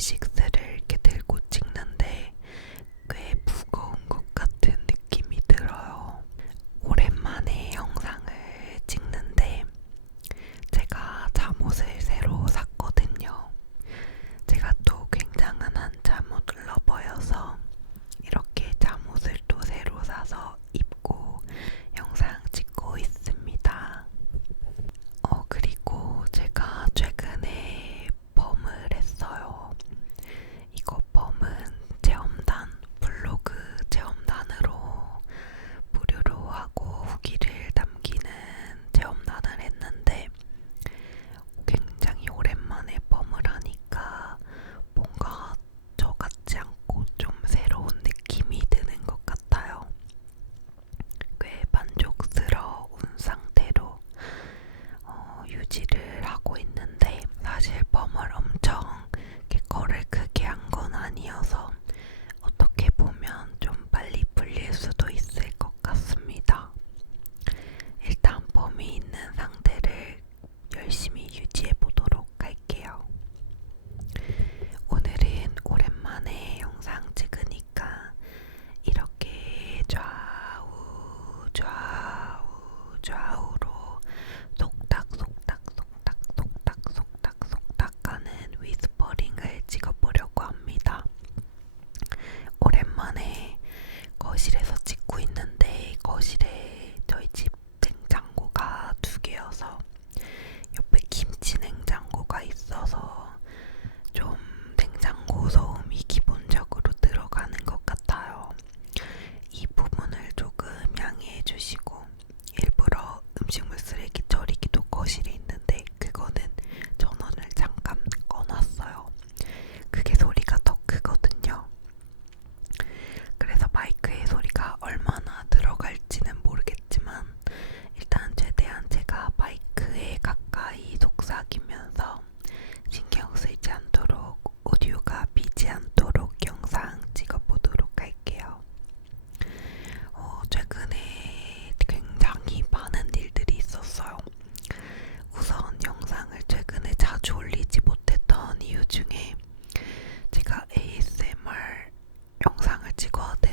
식스를 이렇게 들고 极光的。